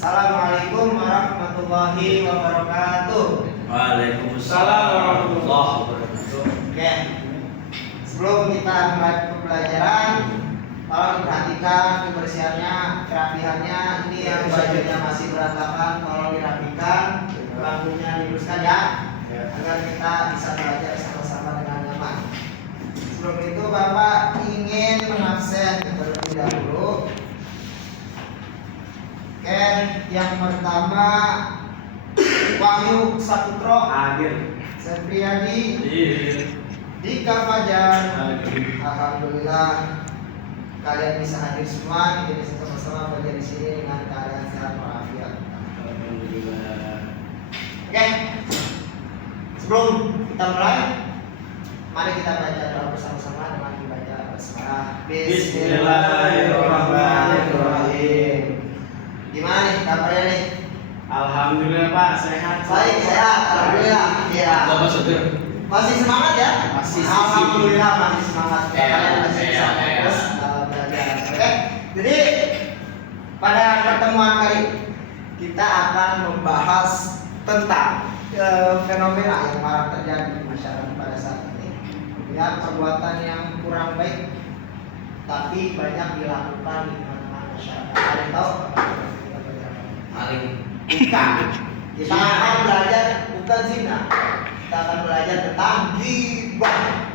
Assalamualaikum warahmatullahi wabarakatuh. Waalaikumsalam warahmatullahi wabarakatuh. Oke, sebelum kita mulai pembelajaran, tolong diperhatikan kebersihannya, kerapihannya. Ini yang bajunya masih berantakan, tolong dirapikan, bangkunya diluruskan ya, agar kita bisa belajar sama-sama dengan nyaman. Sebelum itu Bapak ingin mengabsen terlebih dahulu. Oke, yang pertama Wahyu Saputro Hadir. Septriadi Hadir. Dika Fajar. Hadir. Alhamdulillah kalian bisa hadir semua. Kita bisa sama-sama belajar di sini dengan keadaan sehat walafiat. Alhamdulillah. Oke, sebelum kita mulai, mari kita baca doa bersama-sama dengan membaca basmalah. Bismillahirrahmanirrahim. Gimana nih kabarnya nih? Alhamdulillah Pak, sehat. Baik, sehat. Alhamdulillah. Ya. Bapak Sudir. Masih semangat ya? Masih. Alhamdulillah masih semangat. Kalian masih bisa Iya. fokus dalam belajar. Oke. Jadi pada pertemuan kali kita akan membahas tentang fenomena yang marak terjadi di masyarakat pada saat ini. Ya, perbuatan yang kurang baik tapi banyak dilakukan di tengah-tengah masyarakat. Ada yang tahu? Maling. Bukan. Kita akan belajar bukan zina. Kita akan belajar tentang ghibah.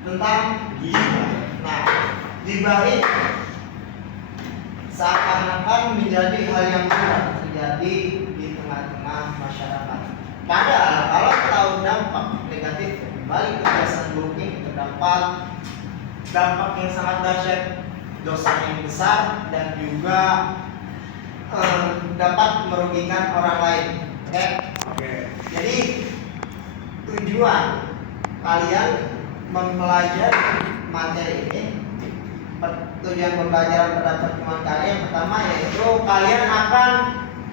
Tentang ghibah. Nah, ghibah ini seakan-akan menjadi hal yang mudah terjadi di tengah-tengah masyarakat. Padahal kalau tahu dampak negatif dari balik kebiasaan buruk ini terdapat dampak yang sangat dahsyat, dosa yang besar dan juga dapat merugikan orang lain. Oke. Jadi tujuan kalian mempelajari materi ini, tujuan pembelajaran pada pertemuan kalian yang pertama yaitu kalian akan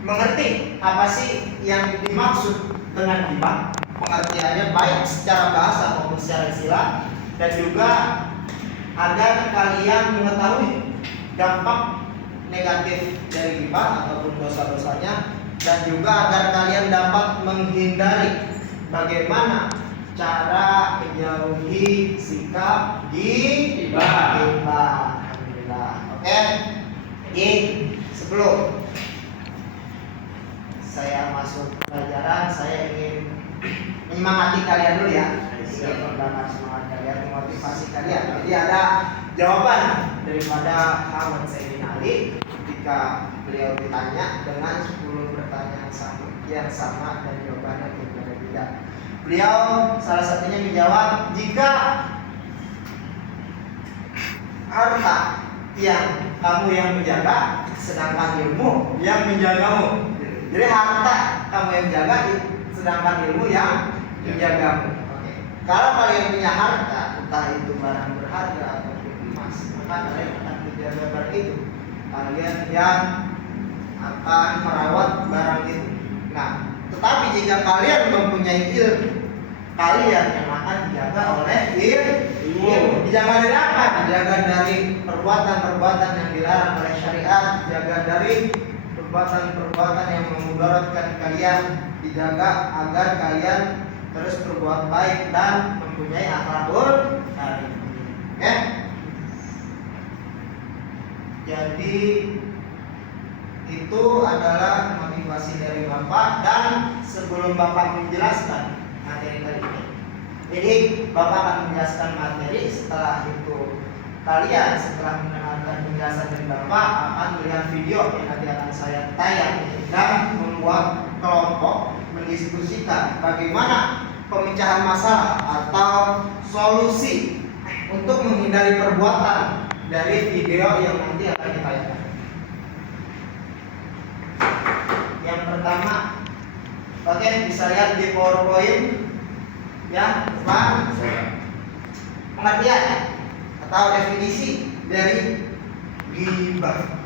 mengerti apa sih yang dimaksud dengan ghibah, pengertiannya baik secara bahasa maupun secara istilah, dan juga agar kalian mengetahui dampak negatif dari ghibah ataupun dosa-dosanya, dan juga agar kalian dapat menghindari bagaimana cara menjauhi sikap ghibah. Alhamdulillah. Oke. Sebelum saya masuk pelajaran, saya ingin menyemangati kalian dulu ya. Ingin membakar semangat kalian, memotivasi kalian. Jadi ada jawaban daripada Ahmad Sayyidina Ali ketika beliau ditanya dengan 10 pertanyaan yang sama dan jawabannya berbeda-beda. Beliau salah satunya menjawab, jika harta yang kamu yang menjaga, sedangkan ilmu yang menjagamu. Jadi harta kamu yang jaga, sedangkan ilmu yang menjagamu. Oke. Kalau kalian punya harta, entah itu barang berharga ataupun emas, maka kalian akan menjaga barang itu. Kalian yang akan merawat barang itu. Nah, tetapi jika kalian mempunyai ilmu, kalian yang akan dijaga oleh ilmu. Dijaga dari apa? Dijaga dari perbuatan-perbuatan yang dilarang oleh syariat, dijaga dari perbuatan-perbuatan yang memudaratkan kalian, dijaga agar kalian terus berbuat baik dan mempunyai akhlakul karim. Oke? Jadi itu adalah motivasi dari Bapak, dan sebelum Bapak menjelaskan materi kali ini, jadi Bapak akan menjelaskan materi. Setelah itu kalian setelah mendengarkan penjelasan dari Bapak akan melihat video yang nanti akan saya tayang dan membuat kelompok mendiskusikan bagaimana pemecahan masalah atau solusi untuk menghindari perbuatan dari video yang nanti akan ditayangkan. Yang pertama, oke, bisa lihat di PowerPoint ya, Pak. Pengertian atau definisi dari ghibah.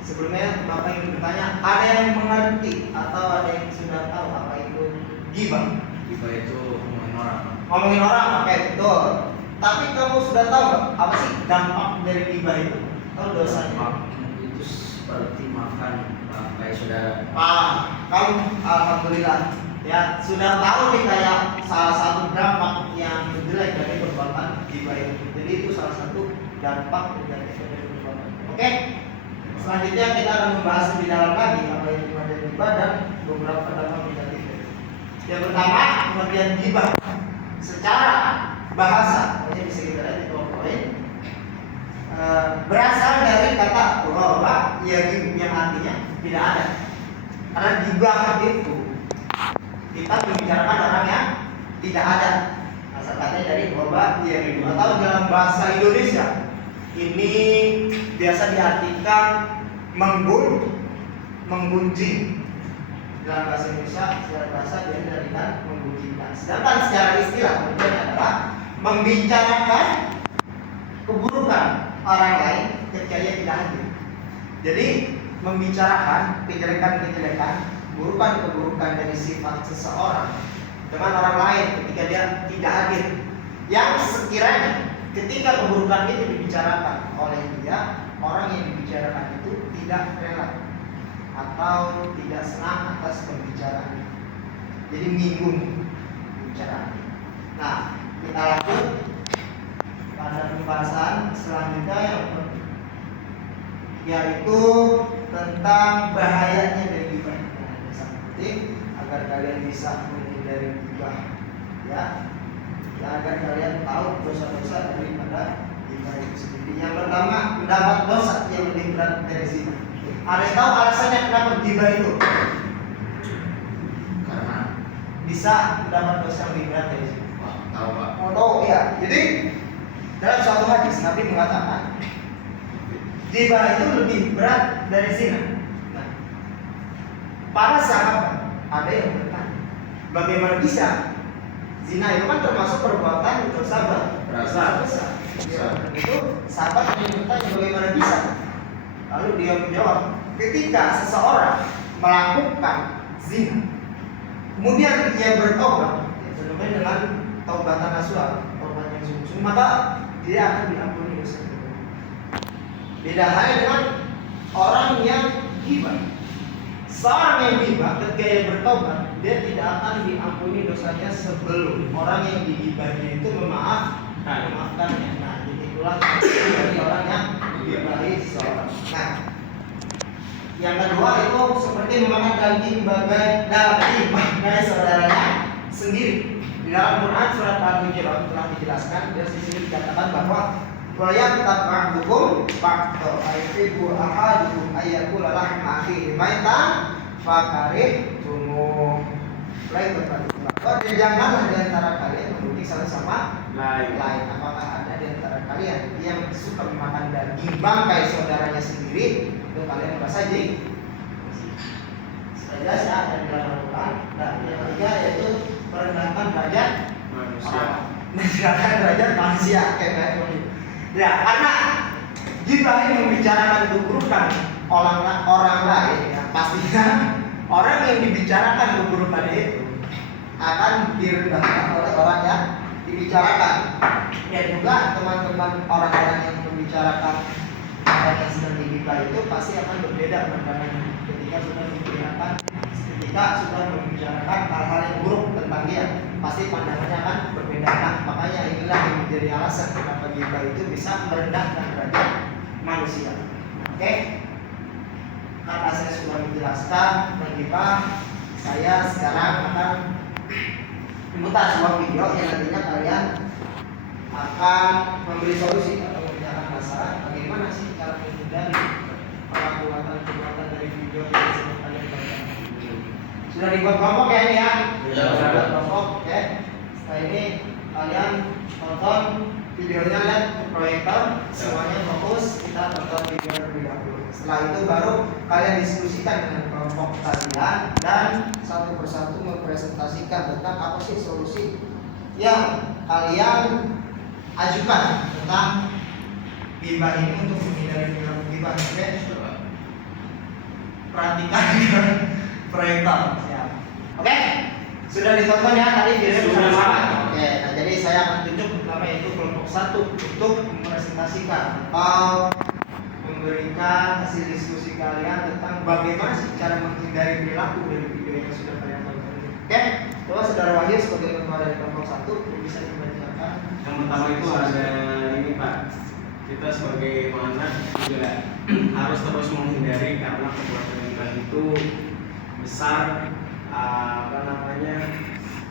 Sebelumnya Bapak ingin bertanya, ada yang mengerti atau ada yang sudah tahu apa itu ghibah? Ghibah itu ngomongin orang. Ngomongin orang, oke, betul. Tapi kamu sudah tahu nggak apa sih dampak dari ghibah itu? Atau dosanya? Itu seperti makan bangkai saudara. Kamu alhamdulillah ya sudah tahu nih kayak salah satu dampak yang jelek dari perbuatan ghibah itu. Jadi itu salah satu dampak negatif dari perbuatan. Oke. Selanjutnya kita akan membahas lebih dalam lagi apa itu pengertian ghibah dan beberapa dampak negatif. Yang pertama, pengertian ghibah secara bahasa, ini bisa kita lihat di bawah poin. Berasal dari kata ghaba yang artinya tidak ada. Karena ghibah itu kita membicarakan orang yang tidak ada. Asal katanya dari ghaba atau dalam bahasa Indonesia ini biasa diartikan menggunjing. Dalam bahasa Indonesia secara bahasa dia diartikan menggunjingkan. Sedangkan secara istilah kemudian adalah membicarakan keburukan orang lain ketika ia tidak hadir. Jadi membicarakan kejelekan-kejelekan, keburukan dari sifat seseorang dengan orang lain ketika dia tidak hadir. Yang sekiranya ketika keburukan itu dibicarakan oleh dia, orang yang dibicarakan itu tidak rela atau tidak senang atas pembicaraan. Jadi minggung pembicaraan. Nah, kita lanjut pada pembahasan selanjutnya yaitu tentang bahayanya dari ghibah. Nah, sangat penting agar kalian bisa menghindari ghibah, ya agar kalian tahu dosa-dosa daripada ghibah itu sendiri. Yang pertama, mendapat dosa yang lebih berat dari zina. Ada tahu alasannya kenapa ghibah itu? Karena Bisa mendapat dosa yang lebih berat dari zina. tahu Pak. Oh iya, jadi dalam suatu hadis Nabi mengatakan ghibah itu lebih berat dari zina. Nah, para sahabat ada yang bertanya, bagaimana bisa? Zina itu kan termasuk perbuatan dosa besar. Itu sahabat yang bertanya bagaimana bisa? Lalu dia menjawab, ketika seseorang melakukan zina, kemudian dia bertobat, sebenarnya dengan taubatan nasuha, taubat yang sungguh-sungguh, maka dia akan diampuni dosa. Beda halnya dengan orang yang ghibah. Seorang yang ghibah ketika dia bertobat, dia tidak akan diampuni dosanya sebelum orang yang dighibahi itu memaafkannya. Nah, jadi itulah dari orang yang menghibahi seseorang. Nah, yang kedua itu seperti memakan daging bagai saudaranya sendiri. Di dalam Quran surat Al-Hujurat telah dijelaskan, dan di sini dikatakan bahwa wayang tabahukum ba'da ayyibu ahadukum ayyakula lahma akhihi maitan fakarih tumuh. Lain berkata, janganlah di antara kalian membunuh satu sama lain. Apakah ada di antara kalian yang suka memakan daging bangkai saudaranya sendiri? Itu kalian merasa jadi saja ada di dalam Al-Quran. Dan yang ketiga yaitu merendahkan derajat Manusia. Merendahkan derajat manusia kayak begitu. Ya, karena ghibah ini membicarakan keburukan orang lain, ya, pastinya orang yang dibicarakan keburukan itu akan direndahkan oleh orang yang dibicarakan. Ya juga teman-teman orang-orang yang membicarakan orang yang sedang dighibah itu pasti akan berbeda pandangannya ketika sudah membicarakan hal-hal yang buruk tentang dia. Pasti pandangannya akan berbeda. Nah, makanya inilah yang menjadi alasan kenapa ghibah itu bisa merendahkan derajat manusia. Oke? Karena saya sudah menjelaskan tentang ghibah, saya sekarang akan memutar sebuah video yang nantinya kalian akan memberi solusi atau memberikan masalah bagaimana sih cara menghindari perbuatan dari video yang sudah kalian baca. Sudah dibuat kelompok ya ini ya? Ya, Sudah sudah. dibuat kelompok, oke. Setelah ini kalian tonton videonya, lihat ke proyektor, semuanya fokus, kita tonton video terlebih dahulu. Setelah itu baru kalian diskusikan dengan kelompok kalian dan satu persatu mempresentasikan tentang apa sih solusi yang kalian ajukan tentang ghibah ini untuk menghindari perilaku ghibah. Oke? Perhatikan proyektor. Siap. Oke? Sudah ditonton ya tadi video Sudah, bersama. Pak. Oke, nah jadi saya akan tunjuk pertama itu kelompok 1 untuk mempresentasikan atau memberikan hasil diskusi kalian tentang bagaimana sih cara menghindari perilaku dari video yang sudah kalian tonton. Oke, coba saudara Wahyu sebagai ketua dari kelompok 1 bisa dibacakan. Yang pertama itu ada ini Pak, kita sebagai anak juga harus terus menghindari karena perbuatan gibah itu besar,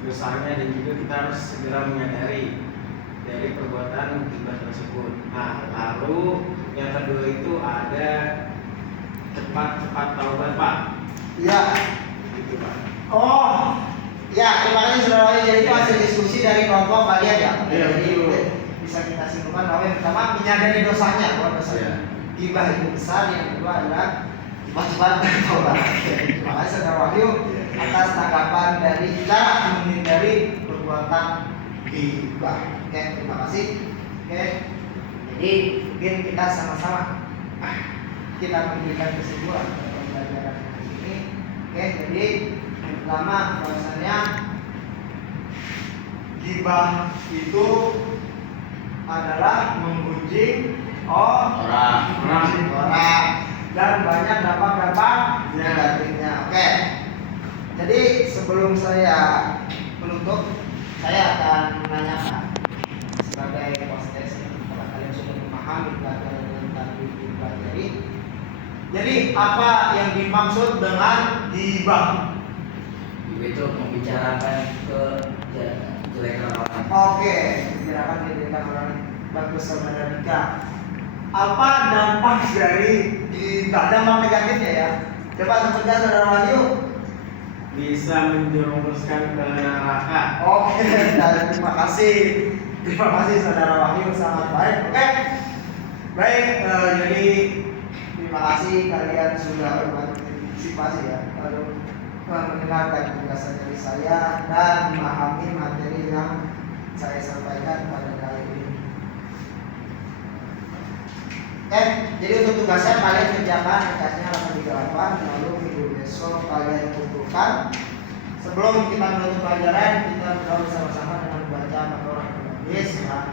dosanya, dan juga kita harus segera menyadari dari perbuatan gibah tersebut. Nah, lalu yang kedua itu ada cepat taubat Pak. Iya. Gitu Pak. Oh, ya, terima kasih saudara Wahyu. Jadi itu hasil diskusi dari kelompok kalian ya. Iya, Jadi betul. bisa kita simpulkan bahwa yang pertama menyadari dosanya, bahwa dosa Iya. gibah itu besar. Yang kedua adalah cepat taubat. Terima kasih saudara Wahyu atas tanggapan dari cara menghindari perbuatan gibah. Oke, terima kasih. Oke, jadi mungkin kita sama-sama kita memberikan kesimpulan dari pembelajaran ini. Oke, jadi yang pertama bahwasanya gibah itu adalah menggunjing orang dan banyak dampak-dampak negatifnya. Oke. Jadi sebelum saya menutup, saya akan menanyakan sebagai hostess, apakah kalian sudah memahami pelajaran yang tadi dipelajari. Jadi apa yang dimaksud dengan gibah? Itu membicarakan kejelekan orang. Oke, membicarakan kejelekan orang. Bagus saudara Dika. Apa dampak dari gibah? Dampak negatifnya ya. Coba sebutkan saudara Wahyu. Bisa menjerumuskan ke neraka. Oke, terima kasih. Terima kasih saudara Wahyu, sangat baik. Oke. Baik, jadi terima kasih kalian sudah berpartisipasi ya. Lalu mendengarkan penjelasan dari saya dan memahami materi yang saya sampaikan pada kali ini. Jadi untuk tugasnya kalian kerjakan ringkasnya 838, lalu minggu besok kalian kumpulkan. Sebelum kita menutup pelajaran, kita berdoa bersama-sama dengan membaca 4 orang hadis yang